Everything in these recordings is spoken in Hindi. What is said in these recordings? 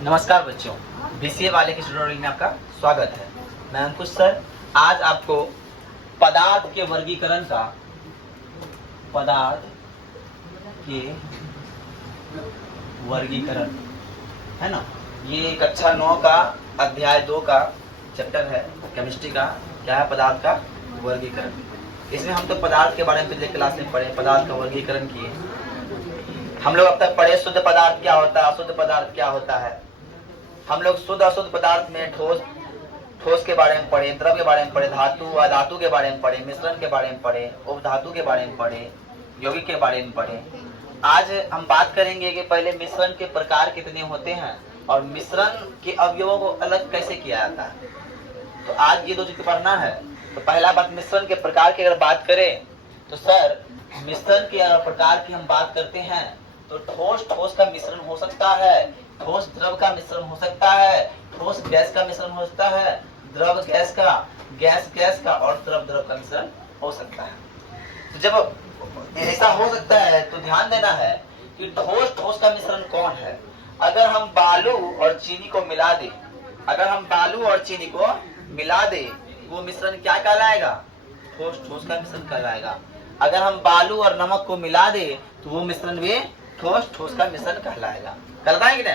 नमस्कार बच्चों, बीसीए वाले की स्टूडियो में आपका स्वागत है। मैं अंकुश सर आज आपको पदार्थ के वर्गीकरण का है ना, ये कक्षा 9 का अध्याय 2 का चैप्टर है केमिस्ट्री का। क्या है? पदार्थ का वर्गीकरण। इसमें हम तो पदार्थ के बारे में पिछले क्लास में पढ़े, पदार्थ का वर्गीकरण किए। हम लोग अब तक पढ़े शुद्ध पदार्थ क्या होता है, अशुद्ध पदार्थ क्या होता है। हम लोग शुद्ध अशुद्ध पदार्थ में ठोस के बारे में पढ़े, द्रव के बारे में पढ़े, धातु व धातु के बारे में पढ़े, मिश्रण के बारे में पढ़े, उपधातु के बारे में पढ़े, यौगिक के बारे में पढ़े। आज हम बात करेंगे कि पहले मिश्रण के प्रकार कितने होते हैं और मिश्रण के अवयवों को अलग कैसे किया जाता है। तो आज ये दो चीज पढ़ना है। तो पहला बात, मिश्रण के प्रकार की अगर बात करें तो सर मिश्रण के प्रकार की हम बात करते हैं तो ठोस का मिश्रण हो सकता है, ठोस द्रव का मिश्रण हो सकता है, ठोस गैस का मिश्रण हो सकता है, द्रव गैस का, गैस का और द्रव का मिश्रण हो सकता है। तो जब ऐसा हो सकता है तो ध्यान देना है कि ठोस का मिश्रण कौन है। अगर हम बालू और चीनी को मिला दे, वो मिश्रण क्या कहलाएगा? ठोस का मिश्रण कहलाएगा। अगर हम बालू और नमक को मिला दे तो वो मिश्रण भी ठोस का मिश्रण कहलाएगा। कहलाता है कि नहीं?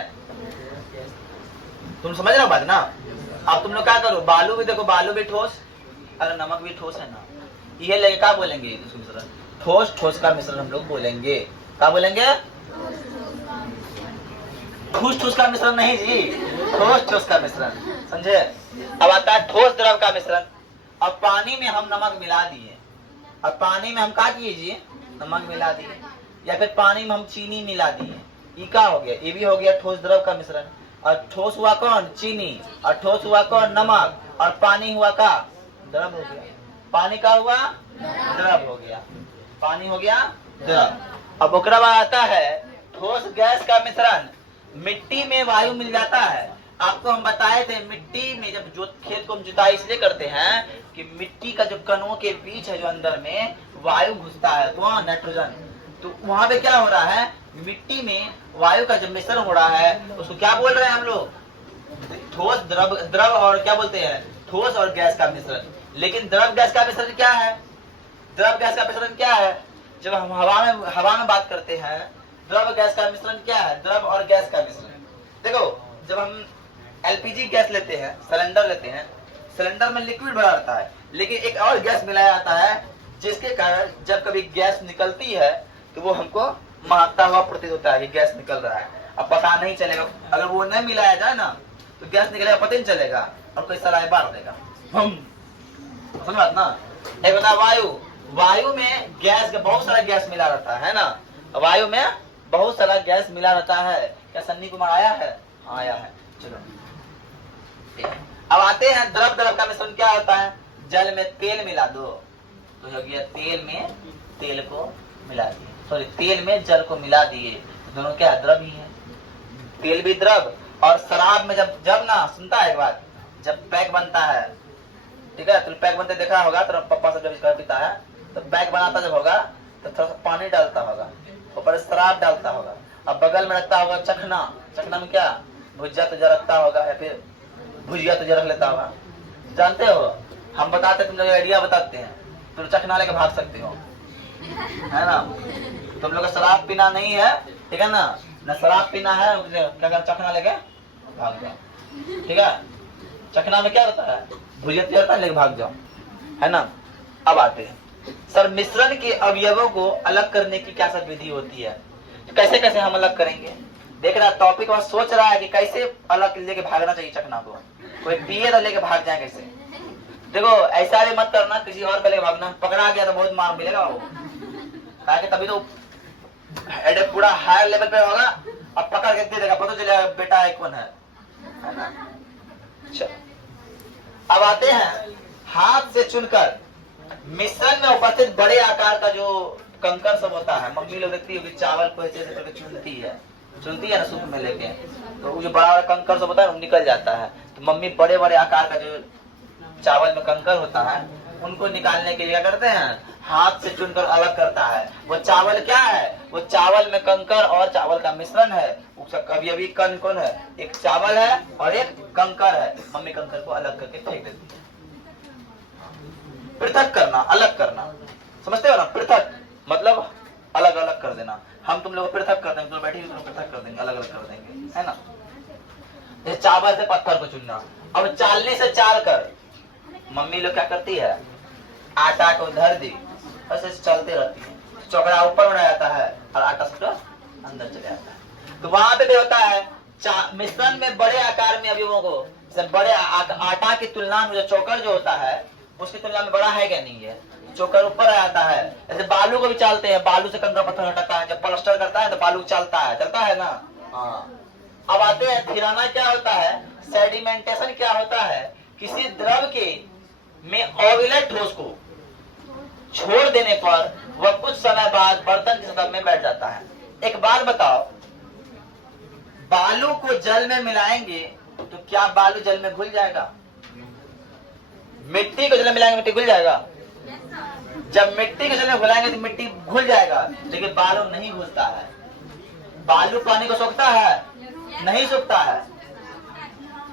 तुम समझ रहे हो बात ना? अब तुम लोग क्या करो, बालू भी देखो, बालू भी ठोस और नमक भी ठोस है ना, ये लेके क्या बोलेंगे? मिश्रण ठोस का मिश्रण हम लोग बोलेंगे। क्या बोलेंगे? ठोस का मिश्रण नहीं जी, ठोस का मिश्रण, समझे? अब आता है ठोस द्रव का मिश्रण। अब पानी में हम नमक मिला दिए, अब पानी में हम क्या किए जी? नमक मिला दिए, या फिर पानी में हम चीनी मिला दिए, ये क्या हो गया? ये भी हो गया ठोस द्रव का मिश्रण। और ठोस हुआ कौन? चीनी। और ठोस हुआ कौन? नमक। और पानी हुआ का? द्रव हो गया। पानी का हुआ? द्रव हो गया। पानी हो गया द्रव। अब ओकरा बाद आता है ठोस गैस का मिश्रण। मिट्टी में वायु मिल जाता है। आपको हम बताए थे मिट्टी में जब खेत को हम जुताई इसलिए करते हैं कि मिट्टी का जो कणों के बीच है, जो अंदर में वायु घुसता है, तो वहाँ नाइट्रोजन, तो वहाँ पे क्या हो रहा है? मिट्टी में वायु का जब मिश्रण हो रहा है उसको क्या बोल रहे हैं हम लोग? ठोस द्रव और क्या बोलते हैं? ठोस और गैस का मिश्रण। लेकिन द्रव गैस का मिश्रण क्या है? द्रव गैस का मिश्रण क्या है? जब हम हवा में बात करते हैं, द्रव गैस का मिश्रण क्या है? द्रव और गैस का मिश्रण। देखो, जब हम एलपीजी गैस लेते हैं, सिलेंडर लेते हैं, सिलेंडर में लिक्विड भरा रहता है, लेकिन एक और गैस मिलाया जाता है जिसके कारण जब कभी गैस निकलती है तो वो हमको महकता हुआ प्रतीत होता है कि गैस निकल रहा है। अब पता नहीं चलेगा, अगर वो नहीं मिलाया जाए ना तो गैस निकलेगा, पता नहीं चलेगा और कोई सलाह बार देगा। समझ बात ना? एक होता है वायु में गैस का बहुत सारा गैस मिला रहता है ना, वायु में बहुत सारा गैस मिला रहता है। क्या सन्नी कुमार आया है? हाँ आया है। चलो अब आते हैं द्रव का मिश्रण क्या होता है? जल में तेल मिला दो तो हो गया तेल में तेल को मिला दिए, सॉरी तेल में जल को मिला दिए, दोनों क्या है? द्रव ही है। तेल भी द्रव। और शराब में जब ना, सुनता है एक बात, जब पैक बनता है, ठीक है, तो पैक बनते देखा होगा, तो पप्पा सब जब इसका पीता है तो पैक बनाता जब होगा तो थोड़ा सा पानी डालता होगा, ऊपर शराब डालता होगा, अब बगल में रखता होगा चखना में क्या? भुजिया तुझा रखता होगा, या फिर भुजिया तुझा रख लेता होगा। जानते हो, हम बताते, तुम लोग आइडिया बताते हैं, तुम चखना लेके भाग सकते हो, है ना? तुम लोग का शराब पीना नहीं है, ठीक है ना? न शराब पीना है, क्या चखना लेके भाग जाओ, ठीक है? चखना में क्या होता है? भुजिया तुझा रहता है, लेके भाग जाओ, है ना? अब आते हैं सर, मिश्रण के अवयवों को अलग करने की क्या सब विधि होती है? तो कैसे हम अलग करेंगे? देख रहा टॉपिक और सोच रहा है कि कैसे अलग लेके भागना चाहिए चखना को। कोई पिए तो लेके भाग जाए कैसे? देखो, ऐसा भी मत करना किसी और का लेके भागना, पकड़ा गया तो बहुत मार मिलेगा वो, ताकि तभी तो पूरा हायर लेवल पे होगा और पकड़ के दे देगा, पता चलेगा बेटा है कौन है ना? अब आते हैं हाथ से चुनकर मिश्रण में उपस्थित बड़े आकार का जो कंकर सब होता है, मम्मी लोग देखती है चावल को ऐसे करके चुनती है ना सूप में लेके, तो वो जो बड़ा कंकर सब होता है वो निकल जाता है। तो मम्मी बड़े बड़े आकार का जो चावल में कंकर होता है उनको निकालने के लिए क्या करते हैं, हाथ से चुनकर अलग करता है। वो चावल क्या है, वो चावल में कंकर और चावल का मिश्रण है। कभी अभी कण कौन है, एक चावल है और एक कंकर है। मम्मी कंकर को अलग करके फेंक देती है। पृथक करना, अलग करना, समझते हो ना? पृथक मतलब अलग अलग कर देना। हम तुम लोग पृथक कर देंगे, तुम बैठी हुई तुम पृथक कर देंगे, अलग अलग कर देंगे, है ना? जैसे चावल से पत्थर को चुनना। अब चालने से चाल कर मम्मी लोग क्या करती है, आटा को धर दी, ऐसे चलते रहती है, चौकड़ा ऊपर उड़ा जाता है और आटा सीधा अंदर चले जाता है। तो वहां पे भी होता है मिश्रण में बड़े आकार में अवयवों को, बड़े आटा की तुलना में जो चोकर जो होता है उसकी तुलना में बड़ा है क्या, नहीं है? चोकर ऊपर आ जाता है। जैसे बालू को भी चालते हैं, बालू से कंकड़ पत्थर हटाता है, जब प्लास्टर करता है तो बालू चलता है ना। हाँ। अब आते हैं थिराना क्या होता है, सेडिमेंटेशन क्या होता है, किसी द्रव के में अविलय ठोस को छोड़ देने पर वह कुछ समय बाद बर्तन की सतह में बैठ जाता है। एक बात बताओ, बालू को जल में मिलाएंगे तो क्या बालू जल में घुल जाएगा? मिट्टी को जल में मिलाएंगे मिट्टी घुल जाएगा? जब मिट्टी को जल में घुलाएंगे तो मिट्टी घुल जाएगा, लेकिन बालू नहीं घुलता है। बालू पानी को सोखता है? नहीं सोखता है।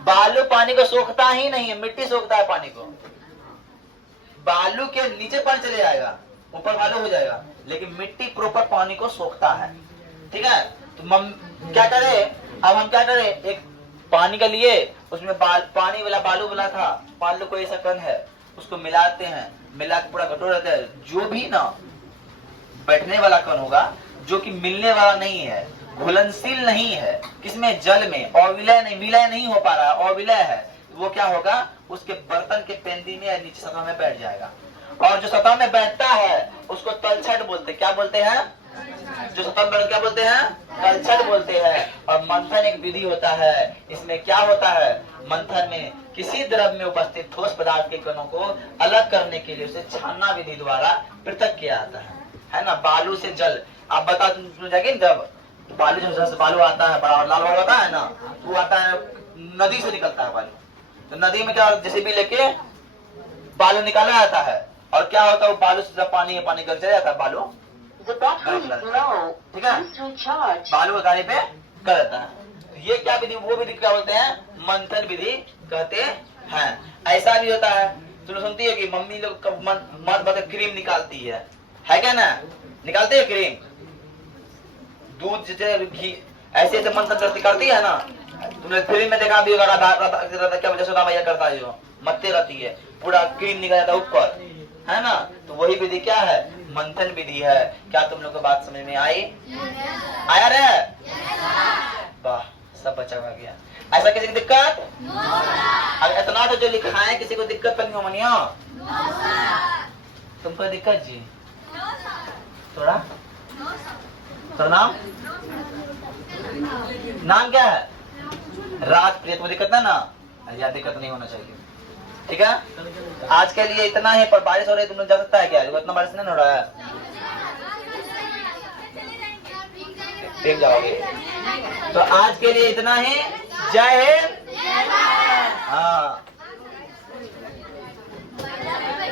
बालू पानी को सोखता ही नहीं है, मिट्टी सोखता है पानी को। बालू के नीचे पानी चले जाएगा, ऊपर बालू हो जाएगा, लेकिन मिट्टी प्रॉपर पानी को सोखता है। ठीक है, तो क्या करे, अब हम क्या करें, एक पानी का लिए, उसमें पानी वाला बालू वाला था, बालू को ऐसा कण है, उसको मिलाते हैं, मिला के पूरा कटोरा रहता है। जो भी ना बैठने वाला कण होगा, जो कि मिलने वाला नहीं है, घुलनशील नहीं है, किसमें, जल में, अविलय नहीं, विलय नहीं हो पा रहा है, अविलय है, वो क्या होगा, उसके बर्तन के पेंदी में या नीचे सतह में बैठ जाएगा। और जो सतह में बैठता है उसको तलछट बोलते, क्या बोलते हैं, जो सतह में क्या बोलते हैं, तलछट बोलते हैं। और मंथन एक विधि होता है, इसमें क्या होता है, मंथन में किसी द्रव में उपस्थित ठोस पदार्थ के कणों को अलग करने के लिए उसे छानना विधि द्वारा पृथक किया जाता है ना। बालू से जल, आप बता जाएंगे, जब बालू जो बालू आता है, बड़ा लाल वाला होता है ना, वो आता है नदी से निकलता है बालू, तो नदी में क्या, जैसे भी लेके बालू निकाला जाता है, और क्या होता है, वो बालू से जब पानी गल चला जाता है, बालू ठीक है, बालू गाड़ी पे कर देता है। ये क्या विधि, वो विधि क्या बोलते हैं, मंथन विधि कहते हैं। ऐसा भी होता है, तुम सुनती है कि मम्मी लोग मर्द क्रीम निकालती है क्या ना, निकालते है क्रीम, दूध जैसे घी, ऐसे ऐसे मंथन करती है ना। तुमने फिल्म में देखा भी होगा, क्या जसोदा मैया करता है, जो मत्ते रहती है, पूरा क्रीम निकल जाता है ऊपर, है ना। तो वही विधि क्या है, मंथन विधि है। क्या तुम लोग को बात समझ में आई? आया रे? वाह, सब बचा हुआ गया। ऐसा किसी की दिक्कत? अगर इतना तो जो लिखा है, किसी को दिक्कत तो नहीं हो मनिया? तुमको दिक्कत जी? थोड़ा नाम क्या है? राज प्रिय। तुमको दिक्कत ना, या दिक्कत नहीं होना चाहिए, ठीक है। आज के लिए इतना ही, पर बारिश हो रही है, तुम लोग जा सकता है क्या? इतना बारिश नहीं हो रहा है, ठीक जाओगे। तो आज के लिए इतना ही। जय हिंद। हाँ।